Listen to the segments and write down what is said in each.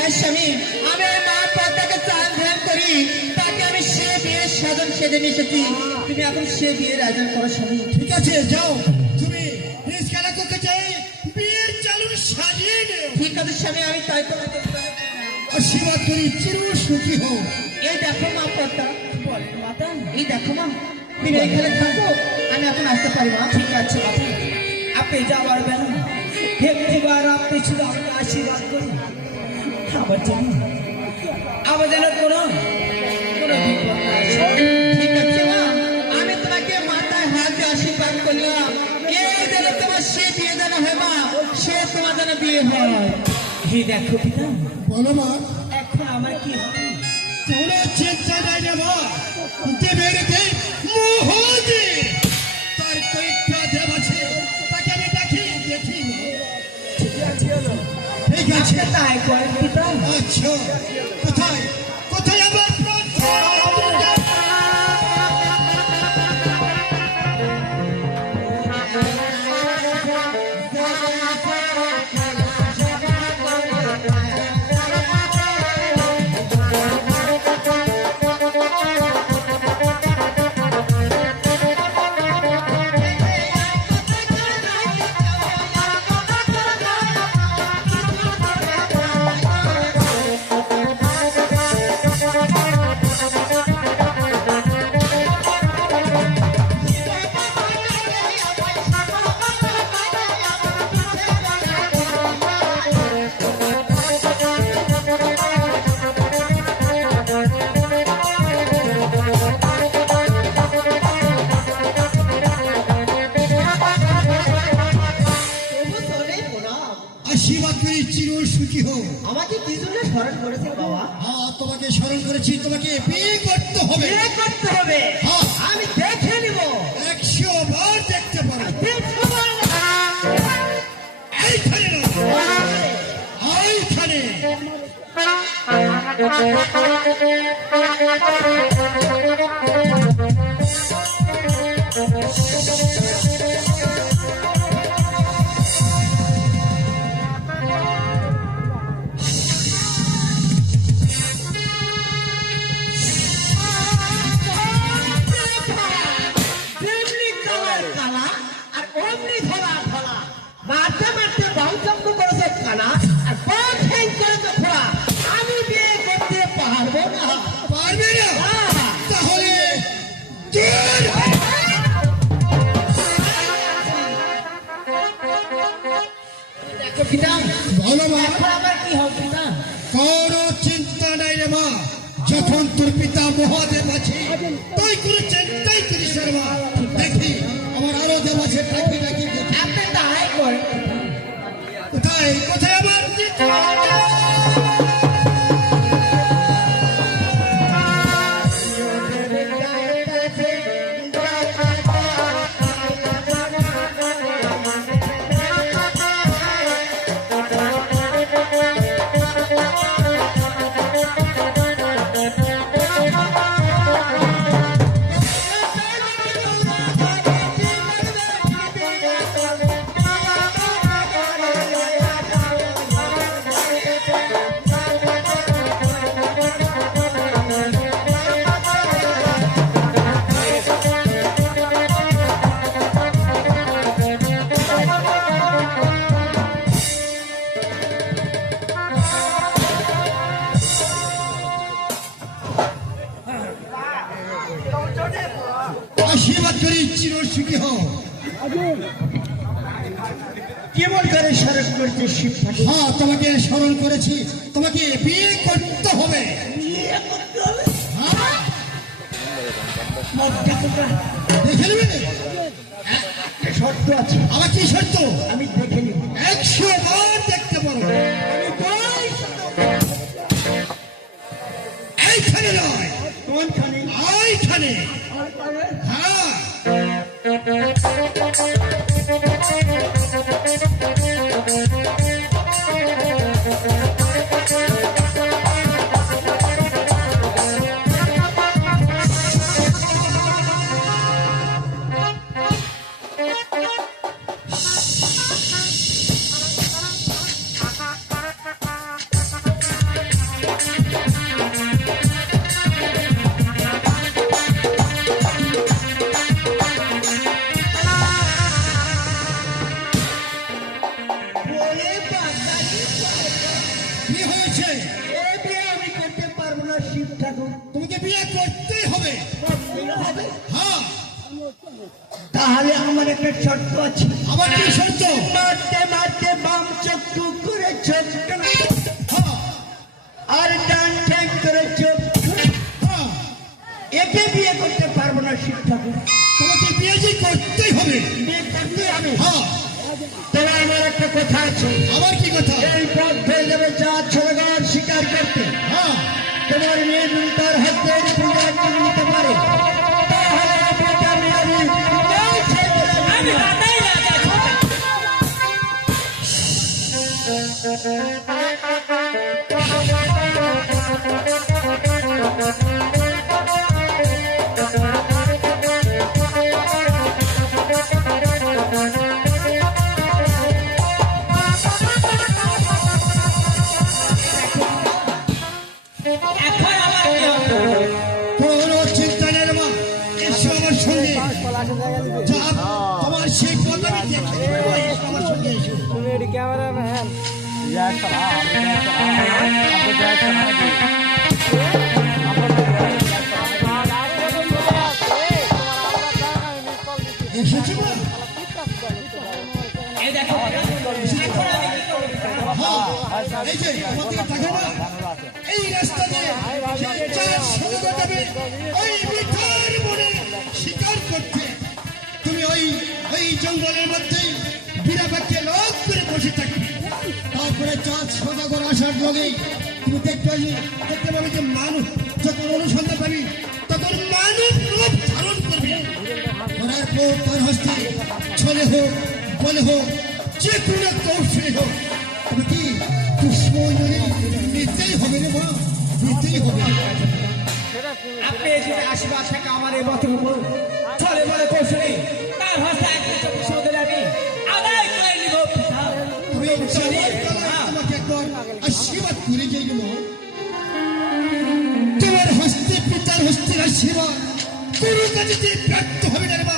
হ্যাঁ স্বামী, আমি ওই মা পদ্মাকে চাল ধ্যান করি, তাকে আমি সে বিয়ের সাধন সেজে নিয়ে এসেছি। তুমি এখন সে বিয়ের আয়োজন করো স্বামী। ঠিক আছে, যাও তুমি রিস্কালা করতে চাই বিয়ের চালু সাজিয়ে নেও। ঠিক আছে স্বামী, আমি তাই করবো। আশীর্বাদ করি চির সুখী হও। এই দেখো মা পদ্মা, বলেন মাতা। এই দেখো মা, তুমি এখানে থাকো, আমি এখন আসতে পারি মা। ঠিক আছে মাতা, আপনি যাওয়ার বেলা একটিবার আপনি শুধু আমাকে আশীর্বাদ করুন আমার জন্য, আমার যেন কোনো বিপদ না আসে। ঠিক আছে মা, আমি তোমাকে মাথায় হাত দিয়ে আশীর্বাদ করলাম। এই যেন তোমার সে বিয়ে যেন হয় মা, সে তোমার যেন বিয়ে হয়। হে দেখো পিতা, বলো মা। এখন আমার কি হবে? কোনো চিন্তা নাই রে মা, দেবের মোহদে তার কয়েকটা দেব আছে, তাকে আমি দেখি। ঠিক আছে হলো, ঠিক আছে, আপনি তাই করেন পিতা। আচ্ছা কোথায় কোথায় আমার প্রাণ? আশীর্বাদ করি চির সুখী হও। আমাকে কি জন্য স্মরণ করেছে বাবা? হ্যাঁ, তোমাকে স্মরণ করেছি, তোমাকে বিয়ে করতে হবে। বিয়ে করতে হবে? হ্যাঁ, আমি দেখে নিব। 100 বার দেখতে পারো। দেখবো না। এইখানে নয়, এইখানে। তেমনি কালার কালা, আর অমনি ধলা ধলা। মারতে মারতে বাউ চম্প করেছে কালা, আর বাউ ঠেং করেছে ধলা। আমি বিয়ে করতে পারবো না। পারবে না? আহা! তাহলে দূর হ। দেখো পিতা, ভালো মা, এখন আমার কি হবে পিতা? কোনো চিন্তা নাই রে মা। যখন তোর পিতা মহাদেব আছে, তাই কোনো চিন্তাই করিস না রে মা। দেখি আমার আরো দেব আছে, ডাকি ডাকি দেখি। আপনি তাই করেন। কোথায় কোথায় আমার আশীর্বাদ করি চির সুখী হও। কেমন করে স্মরণ করতে শিব ঠাকুর? হ্যাঁ, তোমাকে স্মরণ করেছি, তোমাকে বিয়ে করতে হবে। হ্যাঁ, দেখে নেবে। শর্ত আছে, আমার কি শর্ত? আমি দেখে নিব। 100 বার দেখতে পারো। এইখানে নয়, কোনখানে? এইখানে। হ্যাঁ, এ বিয়ে আমি করতে পারবো না শিব ঠাকুর। তোমাকে বিয়ে করতেই হবে। করতেই হবে। হ্যাঁ, তাহলে আমার একটা শর্ত আছে। আবার কি শর্ত? মারতে মারতে বাম চোখ টুক করে চোখ হ্যাঁ, আর ডান ঠ্যাং করে চোখ। হ্যাঁ, একে বিয়ে করতে পারবো না শিব ঠাকুর। তোমাকে বিয়ে যে করতেই হবে। বিয়ে করতে হবে। হ্যাঁ, তবে আমার একটা কথা আছে। আবার কি কথা? এই পথ হয়ে যাবে যা ছেলেগার শিকার করতে। হ্যাঁ, তোমার মেয়ে যদি তার হাতে পূজা করে নিতে পারে তাহলে এই বিয়েটা আমি এই ছেড়ে দিলাম। আমি রাধাই রাজা ছোটা। এখন আমার কি হবে? কোনো চিন্তা নেই রে মা, এসো আমার সঙ্গে। যা তোমার সেই পদবি দেখে নেবো, এসো আমার সঙ্গে এসো। ক্যামেরাম্যান এসেছো মা? এই দেখো এখন আমি কি করব? হ্যাঁ, এই যে আমাদের তাকাও না, এই রাস্তা দিয়ে চার সদর যাবে ওই মিঠার বনে শিকার করতে। তুমি ওই জঙ্গলের মধ্যেই বিনা বাক্যে লোক করে বসে থাকবে। তারপরে চাঁদ সদাগর আসার লগেই তুমি দেখতে পাবে যে মানুষ যখন অনুসন্ধান পাবি তখন মানুষ রূপ ধারণ করবে। করার পর তার হস্তে ছলে হোক বলে হোক যে কোনো কৌশলে হোক তুমি কি দুশ্মন নিতেই হবে রে মা, নিতেই হবে। আপনি এই যে আশীর্বাদ থেকে আমার এই মতের উপর চলে বলে কৌশলী তার হস্তে একটু চব্বিশ মধ্যে আমি আদায় করে নিব পিতা। তুমি তোমাকে একবার আশীর্বাদ করে যাই মা। তোমার হস্তে পিতার হস্তের আশীর্বাদ কোনো কাজে যে ব্যর্থ হবে না রে মা,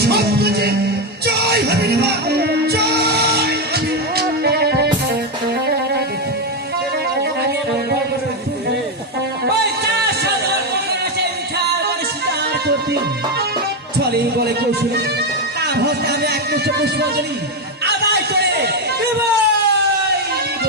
সব কাজে জয় হবে রে মা, জয় হবে। ওই চার সদর বনের সেই মিঠার বনে শিকার করতে চলে বলে কৌশলী তার হস্তে আমি একটু চব্বিশ মধ্যে আদায় করে নিবই নিব।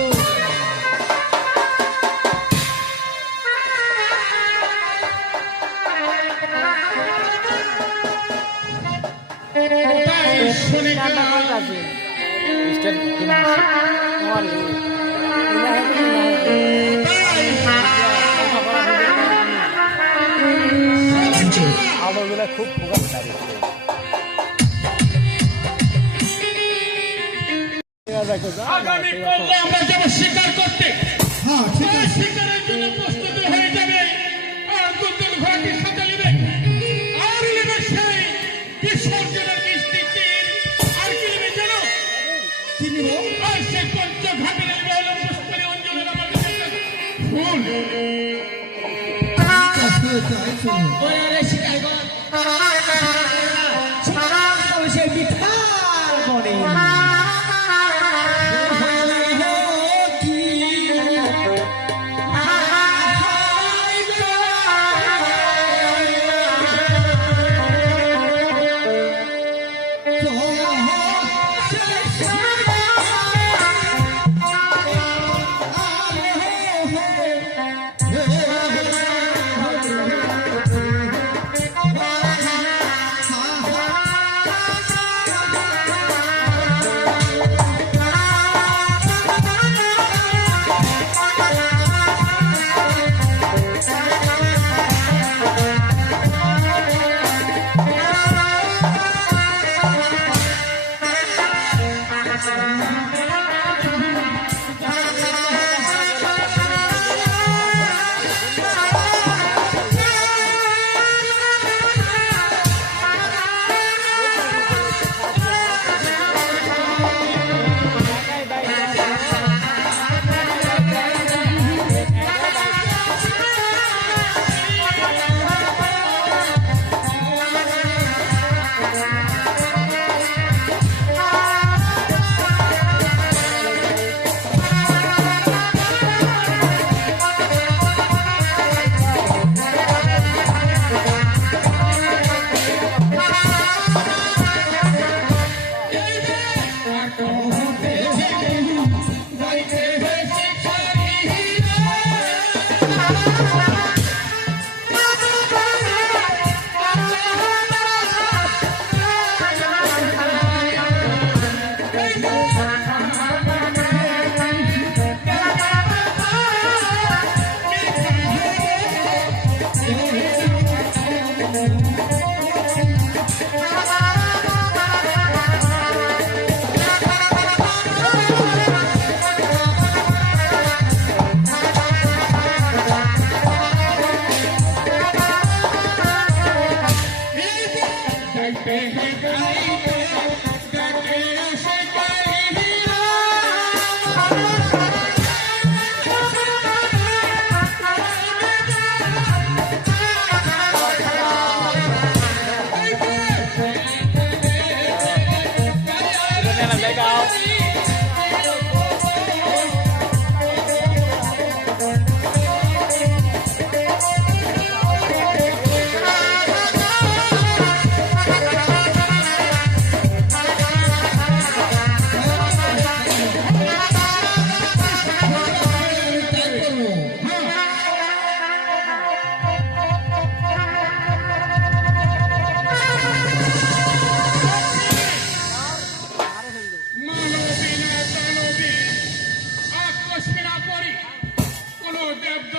আলোগুলো খুব প্রকাশ আগামীকাল আমরা যাবো শিকার করতে। হ্যাঁ, ঠিক আছে। শিকারের জন্য প্রস্তুত হয়ে যাবে আর দুর্দল ঘোড়াটি সাথে নেবে আর নেবে সেই বিসর্জনের মিষ্টি তীর। আর কি নেবে জানো? কি নিব? আর সেই পঞ্চঘাটে নেবে হলো পুষ্করী অঞ্জনের আমাদের একটা ফুল। বলে শিকার সেই মিঠার বনে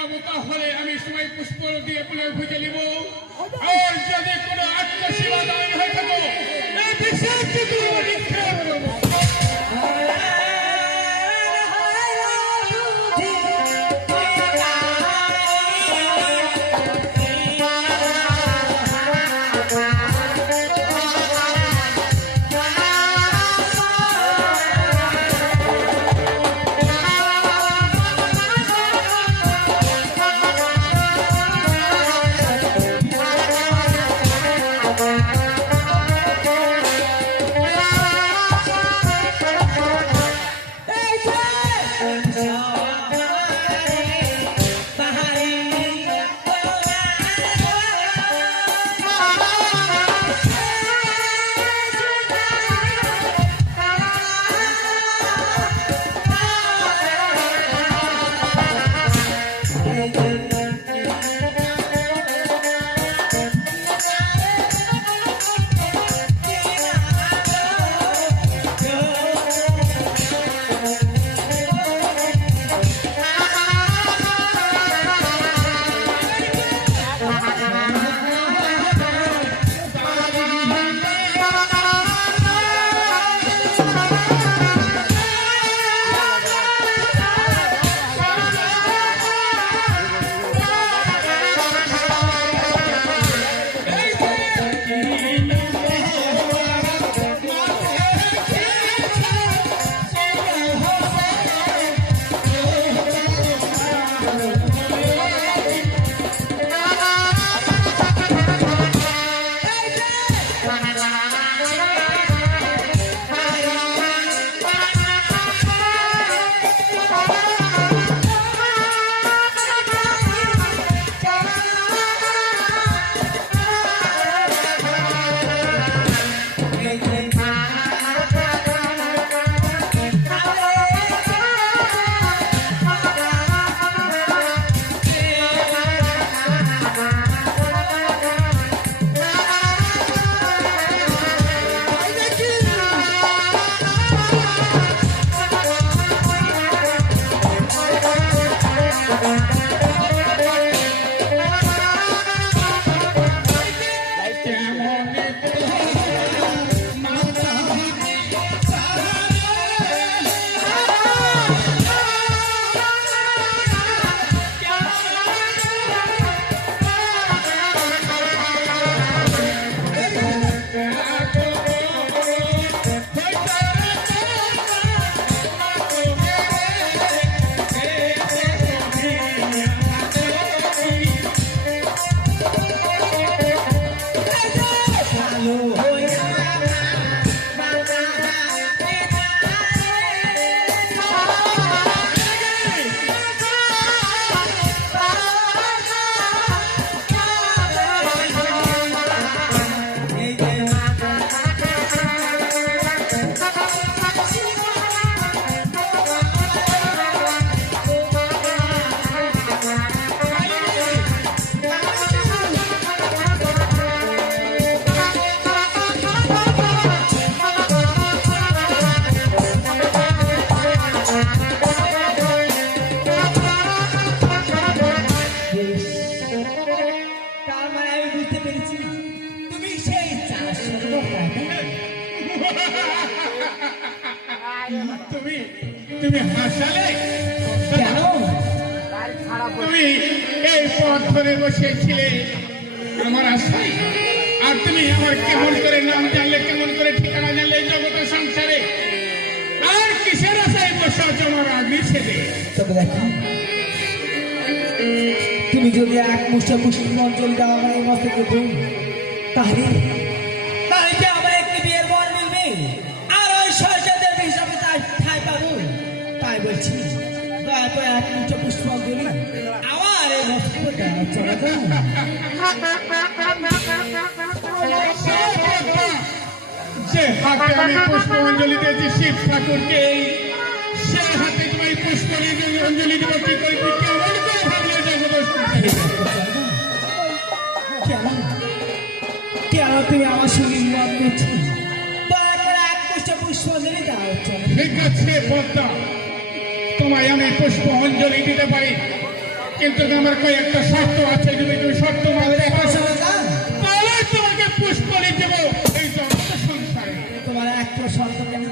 যাবো তাহলে আমি সময় পুষ্প দিয়ে বলে খুঁজে নিব। আর যদি কোনো আত্মসেবা দান হয়ে থাকো এই বিশেষ চিত্র নিক্ষেপ করবো। তুমি তুমি হাসালে কেন? তুমি এই পথ ধরে বসেছিলে আমার আশায়, আর তুমি আমার কেমন করে নাম জানলে, কেমন করে ঠিকানা জানলে এই জগতের সংসারে, আর কিসের আশায় বসে আছো আমার আগ্নি ছেলে? তবে দেখো, তুমি যদি এক মুষ্টি পুষ্পাঞ্জলি দাও আমার এই মস্তকে দিন, তাহলে তাহলে কি আমার একটি বিয়ের বর মিলবে, আর ওই সরকারদের হিসাবে তাই ঠাই পাবো। তাই বলছি দয়া করে এক মুষ্টি পুষ্পাঞ্জলি আমার এই মস্তকে দাও, চলে যাও। যে হাতে আমি পুষ্পাঞ্জলি দিয়েছি শিব ঠাকুরকে, সে হাতে তোমায় পুষ্পাঞ্জলি দেবো কি করে? তুই কেমন করে ভাবলে জগতের সংসারে? কেন কেন তুমি আমার সঙ্গে বিবাদ করছো? দয়া করে এক মুষ্টি পুষ্পাঞ্জলি দাও, চলে। ঠিক আছে পদ্মা, তোমায় আমি পুষ্প অঞ্জলি দিতে পারি, কিন্তু আমার কয়েকটা শর্ত আছে, যদি তুমি শর্ত মানতে একটা পারো, শর্ত দাও। তাহলে তোমাকে পুষ্পলি দেব এই জগৎ সংসারে। তোমার একটা শর্ত কেন?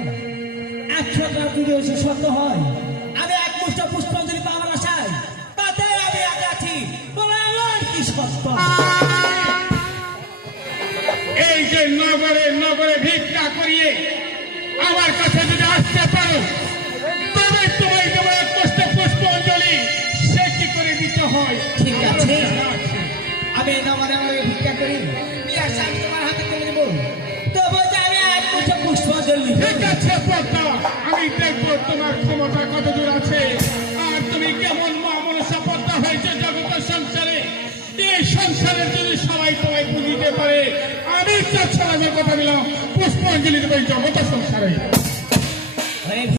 100টা যদি ওই শর্ত হয়, আমি এক মুষ্ঠ পুষ্পাঞ্জলি পাওয়ার আশায় তাতে আমি আগে আছি। বলে আমার কি শর্ত? এই যে নগরে নগরে ভিক্ষা করিয়ে আমার কাছে যদি আসতে পারো, তবে তোমায় দেবো এক কষ্ট পুষ্পাঞ্জলি। সে কি করে দিতে হয় ঠিক আছে, আমি নগরে নগরে ভিক্ষা করি, নিয়ে আসে আমি তোমার হাতে তুলে দেবো। তবে যে আমি এক মুষ্ঠ পুষ্পাঞ্জলি দেব। ঠিক আছে পদ্মা, আমি দেখবো তোমার ক্ষমতা কত দূর আছে, আর তুমি কেমন মহামনসা পদ্মা হয়েছে জগতের সংসারে। এই সংসারে যদি সবাই তোমায় বুঝিতে পারে, আমি চাচ্ছিলাম কথা দিলাম পুষ্পাঞ্জলি দেবো এই জগতের সংসারে।